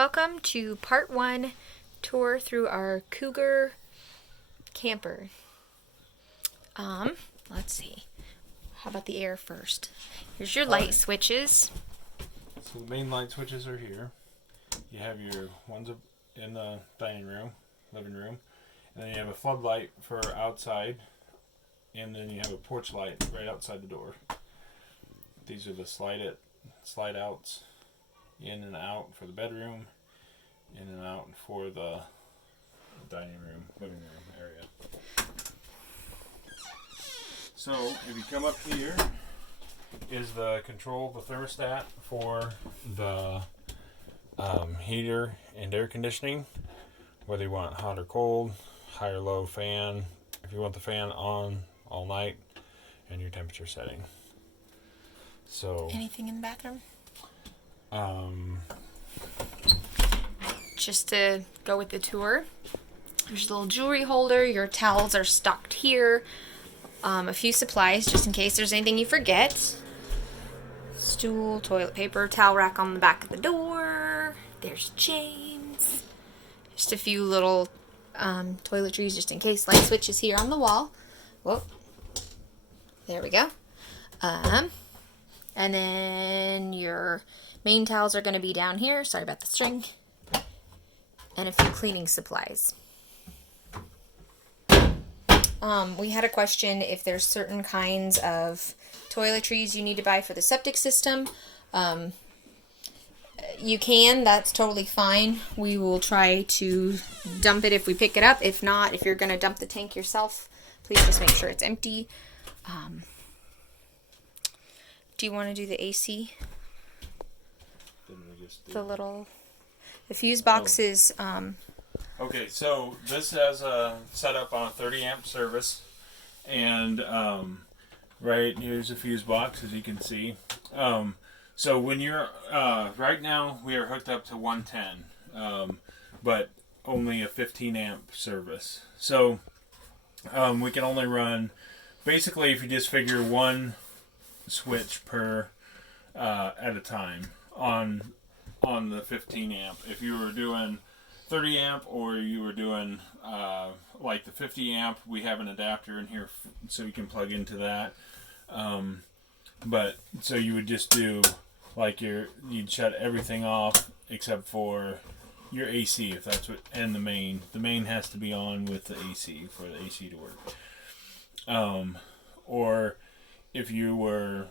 Welcome to part 1 tour through our Cougar camper. Let's see. How about the air first? Here's your light switches. So the main light switches are here. You have your ones in the dining room, living room, and then you have a floodlight for outside, and then you have a porch light right outside the door. These are the slide outs, in and out for the bedroom, in and out for the dining room, living room area. So if you come up here is the control, the thermostat for the heater and air conditioning, whether you want hot or cold, high or low fan, if you want the fan on all night, and your temperature setting. So Anything in the bathroom? Just to go with the tour, there's a little jewelry holder. Your towels are stocked here. A few supplies just in case there's anything you forget. Stool, toilet paper, towel rack on the back of the door. There's James. Just a few little toiletries just in case. Light switches here on the wall. Whoa. There we go. And then your main towels are going to be down here. Sorry about the string. And a few cleaning supplies. We had a question if there's certain kinds of toiletries you need to buy for the septic system. You can, that's totally fine. We will try to dump it if we pick it up. If not, if you're going to dump the tank yourself, please just make sure it's empty. Do you want to do the AC? The fuse box is... Okay, so this has a setup on a 30 amp service, and right here's a fuse box, as you can see. So when you're right now we are hooked up to 110, but only a 15 amp service. So we can only run, basically, if you just figure one switch per at a time on the 15 amp. If you were doing 30 amp or you were doing like the 50 amp, we have an adapter in here so you can plug into that. But so you would just do like you'd shut everything off except for your AC, if that's what, and the main has to be on with the AC for the AC to work. Or if you were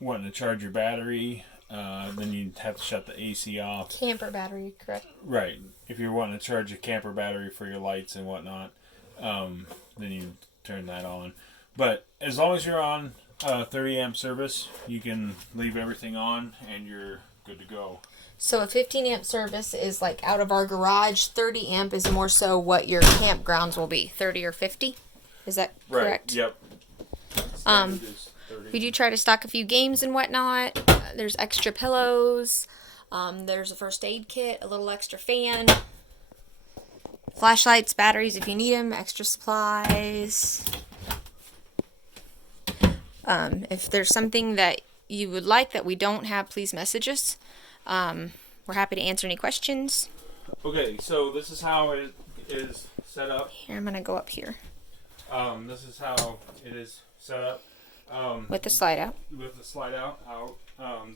wanting to charge your battery, then you'd have to shut the AC off. Camper battery, correct? Right. If you're wanting to charge a camper battery for your lights and whatnot, then you turn that on. But as long as you're on 30 amp service, you can leave everything on and you're good to go. So a 15 amp service is like out of our garage. 30 amp is more so what your campgrounds will be, 30 or 50. Is that correct? Right. Yep. We do try to stock a few games and whatnot. There's extra pillows. There's a first aid kit, a little extra fan, flashlights, batteries if you need them, extra supplies. If there's something that you would like that we don't have, please message us. We're happy to answer any questions. Okay, so this is how it is set up. Here, I'm going to go up here. This is how it is set up. With the slide out. With the slide out.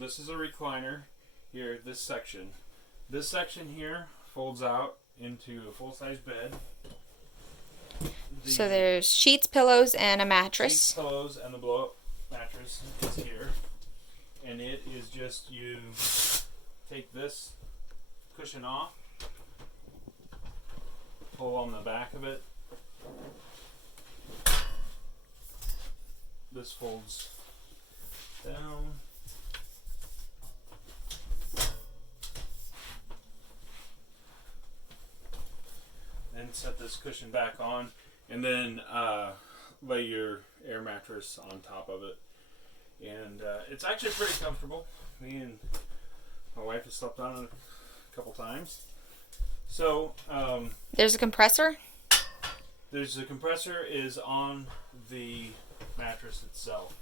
This is a recliner here, this section. This section here folds out into a full-size bed. So there's sheets, pillows, and a mattress. Sheets, pillows, and the blow-up mattress is here. And it is just, you take this cushion off, pull on the back of it. This folds down. Then set this cushion back on, and then lay your air mattress on top of it. And it's actually pretty comfortable. Me and my wife have slept on it a couple times. So there's a compressor. The compressor is on the mattress itself.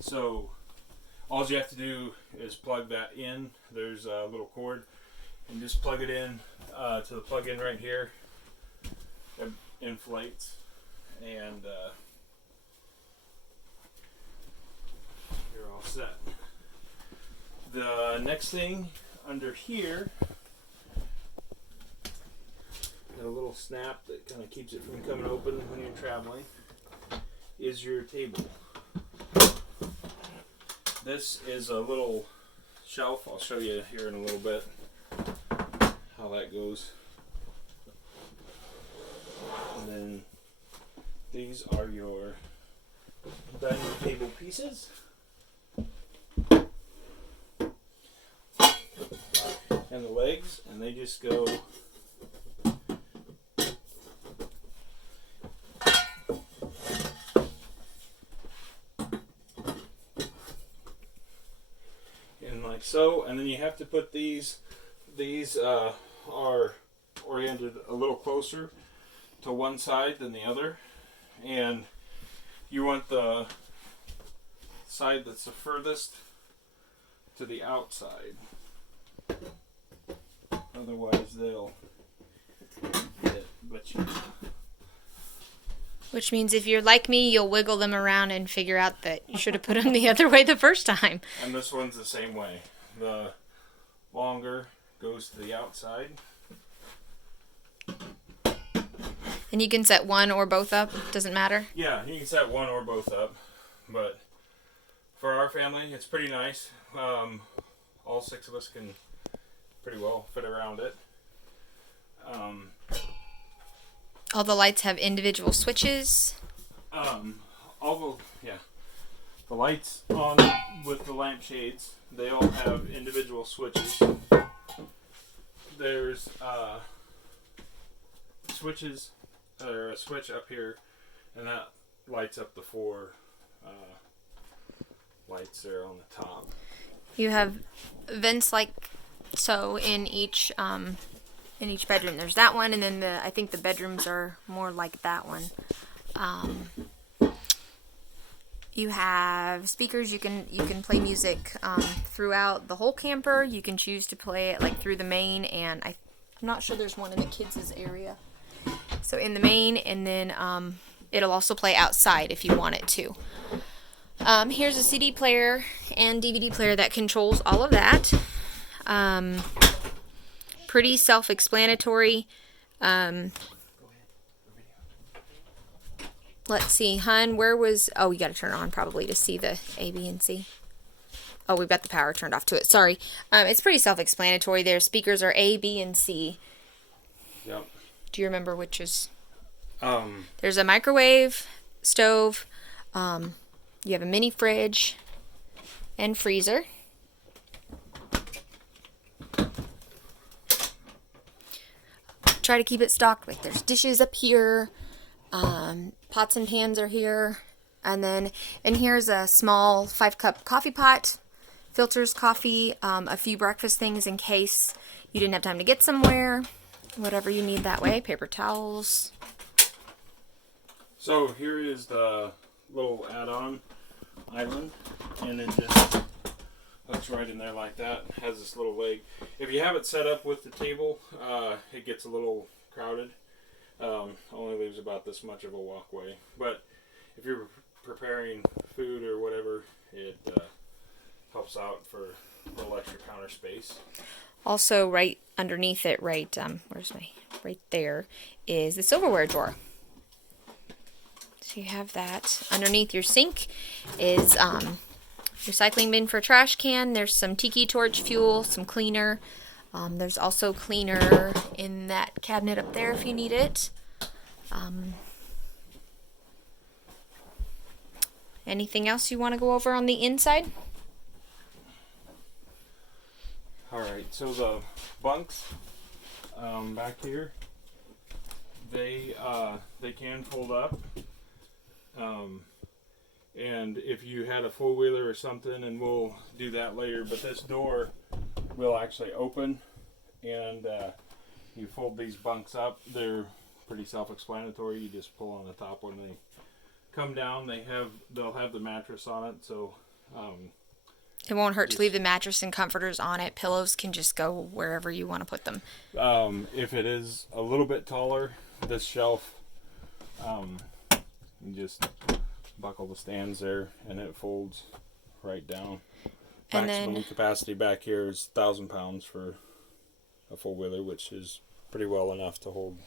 So all you have to do is plug that in. There's a little cord, and just plug it in to the plug-in right here. It inflates, and you're all set. The next thing under here, got a little snap that kind of keeps it from coming open when you're traveling, is your table. This is a little shelf. I'll show you here in a little bit how that goes. And then these are your dining table pieces. And the legs, and they just go in like so, and then you have to put these are oriented a little closer to one side than the other, and you want the side that's the furthest to the outside. Otherwise, they'll hit. But you. Which means if you're like me, you'll wiggle them around and figure out that you should have put them the other way the first time. And this one's the same way. The longer goes to the outside. And you can set one or both up. Doesn't matter. Yeah, you can set one or both up. But for our family, it's pretty nice. All 6 of us can pretty well fit around it. All the lights have individual switches. The lights on with the lampshades, they all have individual switches. There's switches, or a switch up here, and that lights up the 4 lights there on the top. You have vents like so in each bedroom. There's that one, and then I think the bedrooms are more like that one. You have speakers. You can play music throughout the whole camper. You can choose to play it like through the main, and I'm not sure there's one in the kids' area. So in the main, and then it'll also play outside if you want it to. Here's a CD player and DVD player that controls all of that. Pretty self-explanatory. Let's see, hun, where was... Oh, you got to turn it on probably to see the A, B, and C. Oh, we've got the power turned off to it. Sorry. It's pretty self-explanatory. Their speakers are A, B, and C. Yep. Do you remember which is... There's a microwave, stove, you have a mini fridge, and freezer. Try to keep it stocked. Like there's dishes up here, pots and pans are here, and here's a small 5-cup coffee pot, filters coffee, a few breakfast things in case you didn't have time to get somewhere, whatever you need that way, paper towels. So here is the little add-on island, and it just hooks right in there like that. It has this little leg. If you have it set up with the table, it gets a little crowded. Only leaves about this much of a walkway. But if you're preparing food or whatever, it helps out for a little extra counter space. Also, right underneath it, right there, is the silverware drawer. So you have that. Underneath your sink is recycling bin for a trash can. There's some tiki torch fuel, some cleaner. There's also cleaner in that cabinet up there if you need it. Anything else you want to go over on the inside? Alright, so the bunks back here, they can fold up. And if you had a four-wheeler or something, and we'll do that later, but this door will actually open, and you fold these bunks up. They're pretty self-explanatory. You just pull on the top when they come down. They'll have the mattress on it, so It won't hurt to leave the mattress and comforters on it. Pillows can just go wherever you want to put them. If it is a little bit taller, this shelf, you just buckle the stands there and it folds right down. And Maximum then capacity back here is 1,000 pounds for a four-wheeler, which is pretty well enough to hold.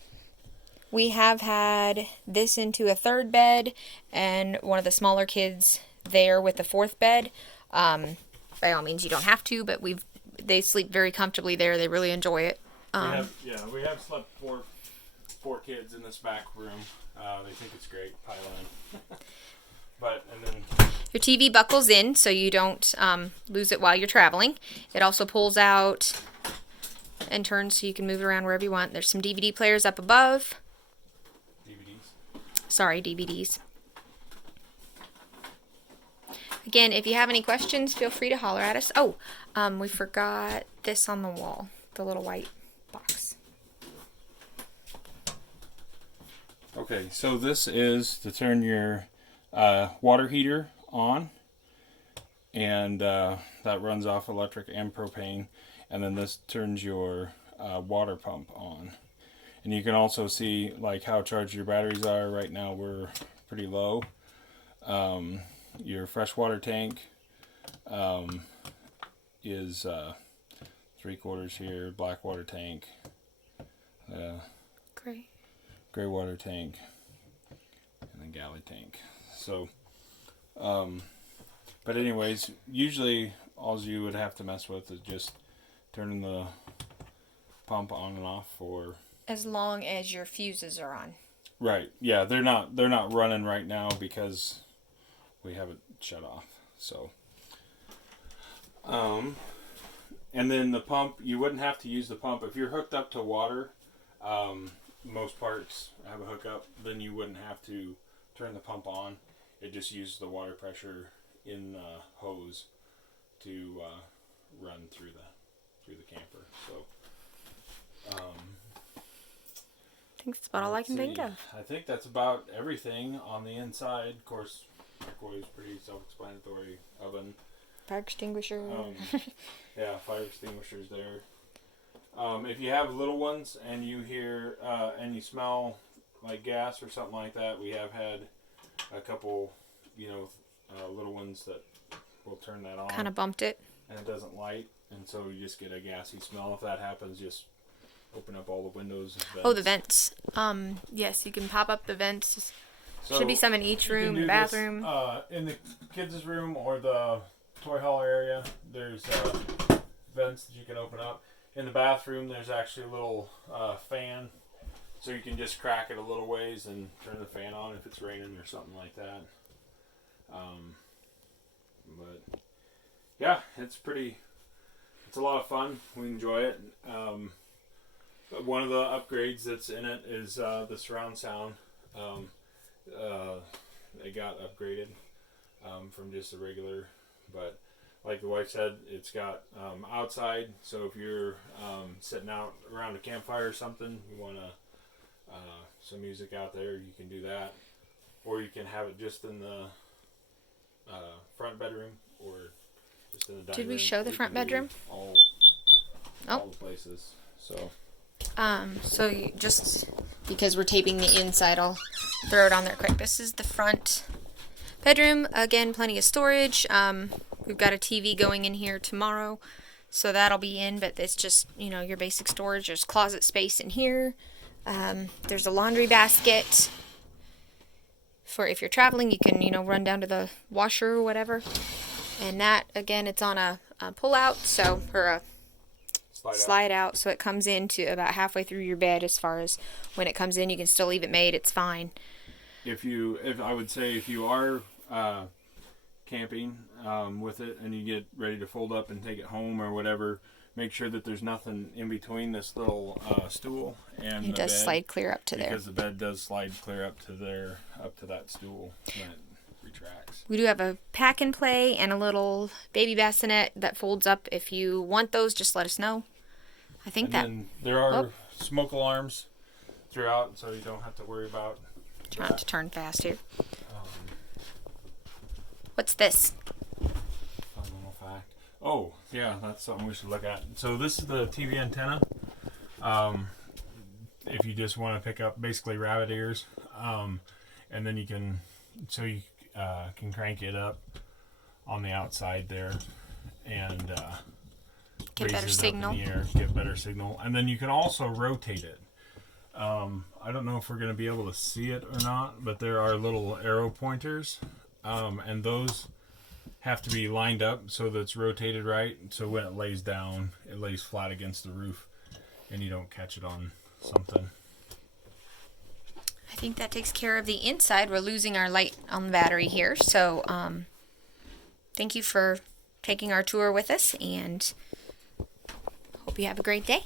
we have had this into a third bed and one of the smaller kids there with the fourth bed. By all means, you don't have to, but they sleep very comfortably there. They really enjoy it. We have slept four kids in this back room. They think it's great. Pile in. And then Your TV buckles in so you don't lose it while you're traveling. It also pulls out and turns so you can move it around wherever you want. There's some DVD players up above. DVDs. Again, if you have any questions, feel free to holler at us. Oh, we forgot this on the wall, the little white box. Okay, so this is to turn your water heater on, and that runs off electric and propane, and then this turns your water pump on. And you can also see like how charged your batteries are. Right now we're pretty low. Your freshwater tank is 3/4 here, black water tank, gray water tank, and then galley tank. So, but anyways, usually all you would have to mess with is just turning the pump on and off for. As long as your fuses are on. Right. Yeah, they're not running right now because we have it shut off. So, and then the pump, you wouldn't have to use the pump if you're hooked up to water. Most parks have a hookup, then you wouldn't have to turn the pump on. It just uses the water pressure in the hose to run through the camper. So, I think that's about all I can think of. I think that's about everything on the inside. Of course, microwave's pretty self-explanatory. Oven. Fire extinguisher. Yeah, fire extinguishers there. If you have little ones and you hear and you smell like gas or something like that, we have had a couple, little ones that will turn that on. Kind of bumped it. And it doesn't light, and so you just get a gassy smell. If that happens, just open up all the windows and vents. Oh, the vents. Yes, you can pop up the vents. So should be some in each room, the bathroom. This, in the kids' room or the toy hauler area, there's vents that you can open up. In the bathroom, there's actually a little fan, so you can just crack it a little ways and turn the fan on if it's raining or something like that. But yeah, it's a lot of fun. We enjoy it. One of the upgrades that's in it is the surround sound. It got upgraded from just a regular, but like the wife said, it's got outside, so if you're sitting out around a campfire or something, you want some music out there, you can do that. Or you can have it just in the front bedroom or just in the dining room. Did we show the front bedroom? All the places. So Just because we're taping the inside, I'll throw it on there quick. This is the front bedroom. Again, plenty of storage. We've got a TV going in here tomorrow, so that'll be in, but it's just, your basic storage. There's closet space in here. There's a laundry basket for if you're traveling, you can, run down to the washer or whatever. And that, again, it's on a pull-out, or a slide out, so it comes in to about halfway through your bed. As far as when it comes in, you can still leave it made. It's fine. If I would say if you are camping with it and you get ready to fold up and take it home or whatever, make sure that there's nothing in between this little stool and the bed. It does slide clear up to there. Because the bed does slide clear up to that stool when it retracts. We do have a pack and play and a little baby bassinet that folds up. If you want those, just let us know. Then there are smoke alarms throughout, so you don't have to worry about trying to turn fast here. What's this? Fun little fact. Oh, yeah, that's something we should look at. So this is the TV antenna. If you just want to pick up basically rabbit ears, and then you can crank it up on the outside there and Get better signal. Up in the air, get better signal, and then you can also rotate it. I don't know if we're going to be able to see it or not, but there are little arrow pointers, and those have to be lined up so that it's rotated right. So when it lays down, it lays flat against the roof, and you don't catch it on something. I think that takes care of the inside. We're losing our light on the battery here, so thank you for taking our tour with us, and hope you have a great day.